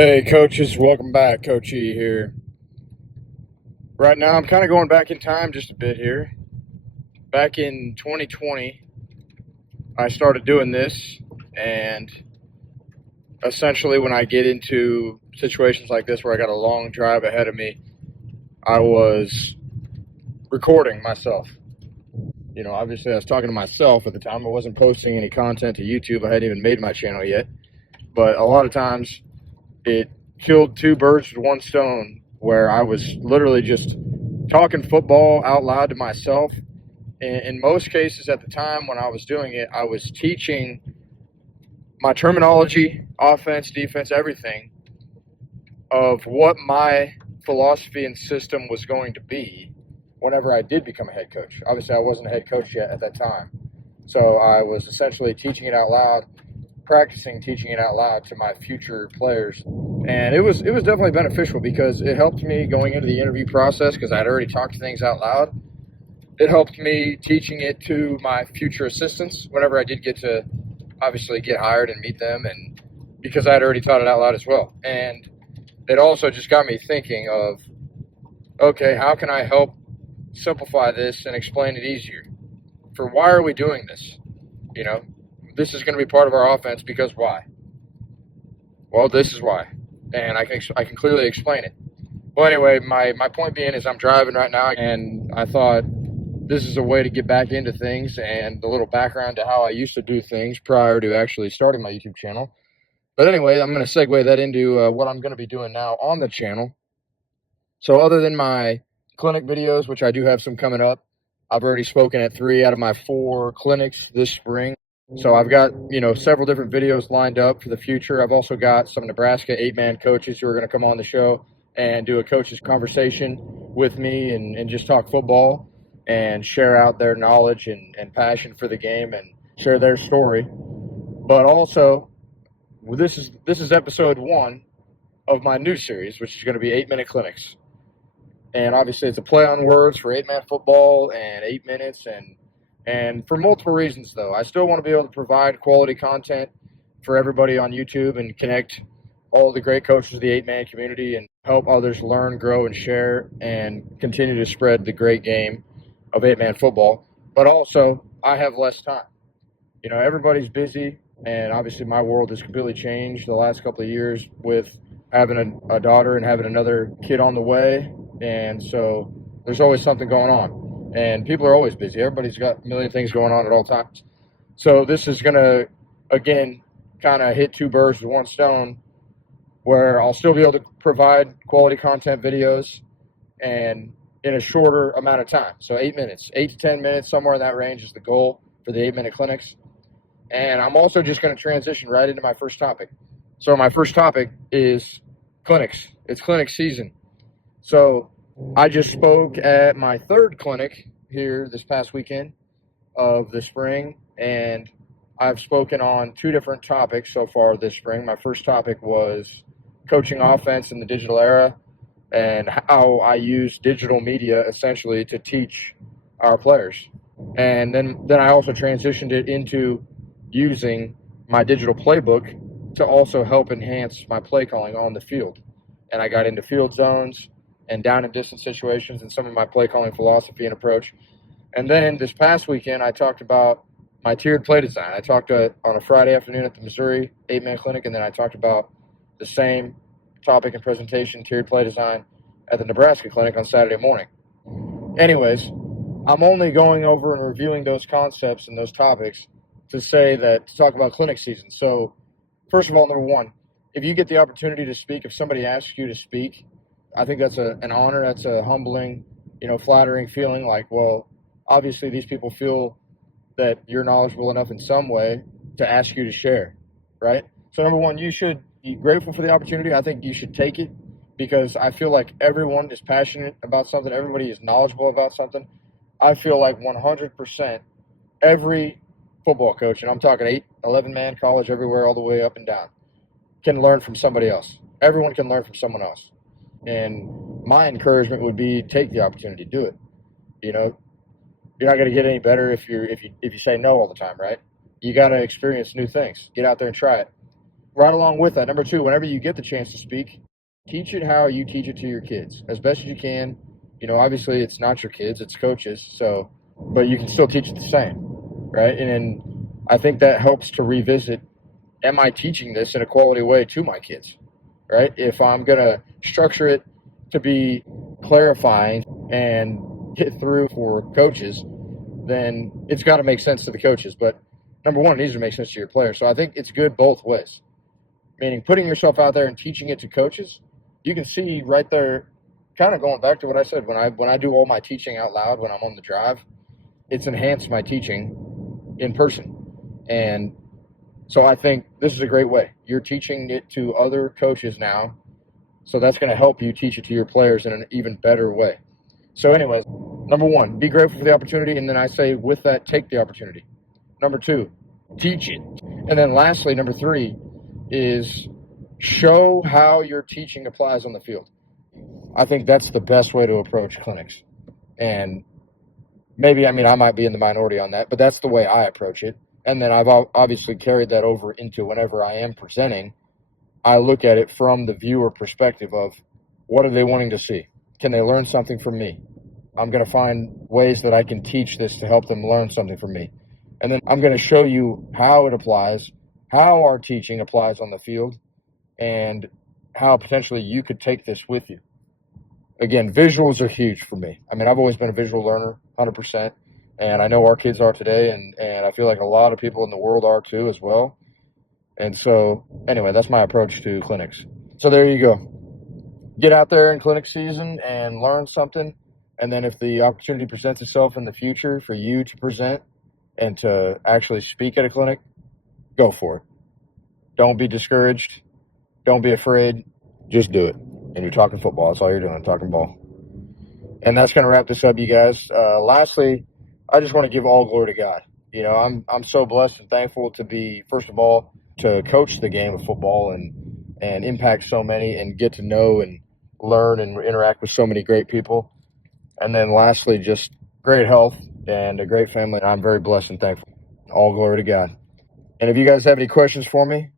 Hey, coaches, welcome back. Coach E here. Right now, I'm kind of going back in time just a bit here. Back in 2020, I started doing this, and essentially, when I get into situations like this where I got a long drive ahead of me, I was recording myself. Obviously, I was talking to myself at the time. I wasn't posting any content to YouTube. I hadn't even made my channel yet. But a lot of times, it killed two birds with one stone, where I was literally just talking football out loud to myself. In most cases at the time when I was doing it, I was teaching my terminology, offense, defense, everything of what my philosophy and system was going to be whenever I did become a head coach. Obviously, I wasn't a head coach yet at that time. So I was essentially teaching it out loud, practicing teaching it out loud to my future players. And it was definitely beneficial because it helped me going into the interview process because I'd already talked things out loud. It helped me teaching it to my future assistants whenever I did get to obviously get hired and meet them, and because I'd already taught it out loud as well. And it also just got me thinking of, okay, how can I help simplify this and explain it easier? For why are we doing this? You know, this is going to be part of our offense because why? Well, this is why, and I can clearly explain it. Well, anyway, my point being is I'm driving right now, and I thought this is a way to get back into things and a little background to how I used to do things prior to actually starting my YouTube channel. But anyway, I'm going to segue that into what I'm going to be doing now on the channel. So other than my clinic videos, which I do have some coming up, I've already spoken at 3 out of my 4 clinics this spring. So I've got, several different videos lined up for the future. I've also got some Nebraska 8-man coaches who are going to come on the show and do a coach's conversation with me and just talk football and share out their knowledge and passion for the game and share their story. But also, this is episode 1 of my new series, which is going to be 8-minute clinics. And obviously, it's a play on words for 8-man football and 8 minutes, and for multiple reasons, though. I still want to be able to provide quality content for everybody on YouTube and connect all the great coaches of the 8-man community and help others learn, grow, and share and continue to spread the great game of 8-man football. But also, I have less time. Everybody's busy, and obviously my world has completely changed the last couple of years with having a daughter and having another kid on the way. And so there's always something going on. And people are always busy. Everybody's got a million things going on at all times. So this is going to, again, kind of hit two birds with one stone, where I'll still be able to provide quality content videos and in a shorter amount of time. So 8 minutes, 8 to 10 minutes, somewhere in that range is the goal for the 8-minute clinics. And I'm also just going to transition right into my first topic. So my first topic is clinics. It's clinic season. So I just spoke at my 3rd clinic here this past weekend of the spring, and I've spoken on 2 different topics so far this spring. My first topic was coaching offense in the digital era and how I use digital media essentially to teach our players. And then I also transitioned it into using my digital playbook to also help enhance my play calling on the field. And I got into field zones and down and distance situations and some of my play calling philosophy and approach. And then this past weekend, I talked about my tiered play design. I talked on a Friday afternoon at the Missouri 8-man clinic, and then I talked about the same topic and presentation, tiered play design, at the Nebraska clinic on Saturday morning. Anyways, I'm only going over and reviewing those concepts and those topics to talk about clinic season. So, first of all, number 1, if you get the opportunity to speak, if somebody asks you to speak, I think that's an honor. That's a humbling, flattering feeling. Like, well, obviously these people feel that you're knowledgeable enough in some way to ask you to share, right? So number 1, you should be grateful for the opportunity. I think you should take it because I feel like everyone is passionate about something. Everybody is knowledgeable about something. I feel like 100% every football coach, and I'm talking 8, 11-man college everywhere, all the way up and down, can learn from somebody else. Everyone can learn from someone else. And my encouragement would be take the opportunity, do it. You're not going to get any better if you say no all the time, right? You got to experience new things. Get out there and try it. right along with that, number two, whenever you get the chance to speak, teach it how you teach it to your kids as best as you can. Obviously it's not your kids, it's coaches. So, but you can still teach it the same, right? And then I think that helps to revisit, am I teaching this in a quality way to my kids, right? If I'm going to structure it to be clarifying and get through for coaches, then it's got to make sense to the coaches. But number one, it needs to make sense to your players. So I think it's good both ways, meaning putting yourself out there and teaching it to coaches. You can see right there, kind of going back to what I said, when I do all my teaching out loud when I'm on the drive, it's enhanced my teaching in person. And so I think this is a great way. You're teaching it to other coaches now, so that's going to help you teach it to your players in an even better way. So anyways, number one, be grateful for the opportunity, and then I say with that, take the opportunity. Number two, teach it. And then lastly, number three is show how your teaching applies on the field. I think that's the best way to approach clinics. And maybe, I might be in the minority on that, but that's the way I approach it. And then I've obviously carried that over into whenever I am presenting. I look at it from the viewer perspective of what are they wanting to see? Can they learn something from me? I'm going to find ways that I can teach this to help them learn something from me. And then I'm going to show you how it applies, how our teaching applies on the field, and how potentially you could take this with you. Again, visuals are huge for me. I've always been a visual learner, 100%, and I know our kids are today, and I feel like a lot of people in the world are too as well. And so, anyway, that's my approach to clinics. So there you go. Get out there in clinic season and learn something. And then if the opportunity presents itself in the future for you to present and to actually speak at a clinic, go for it. Don't be discouraged. Don't be afraid. Just do it. And you're talking football. That's all you're doing, talking ball. And that's going to wrap this up, you guys. Lastly, I just want to give all glory to God. I'm so blessed and thankful to be, first of all, to coach the game of football and impact so many and get to know and learn and interact with so many great people. And then lastly, just great health and a great family. I'm very blessed and thankful. All glory to God. And if you guys have any questions for me,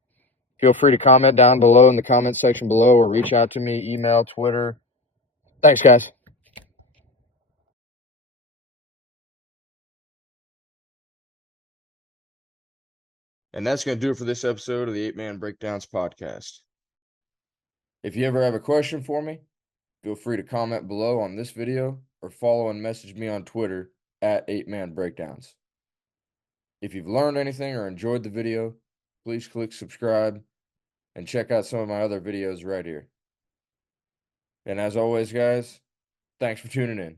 feel free to comment down below in the comment section below or reach out to me, email, Twitter. Thanks, guys. And that's going to do it for this episode of the 8-Man Breakdowns podcast. If you ever have a question for me, feel free to comment below on this video or follow and message me on Twitter at 8-Man Breakdowns. If you've learned anything or enjoyed the video, please click subscribe and check out some of my other videos right here. And as always, guys, thanks for tuning in.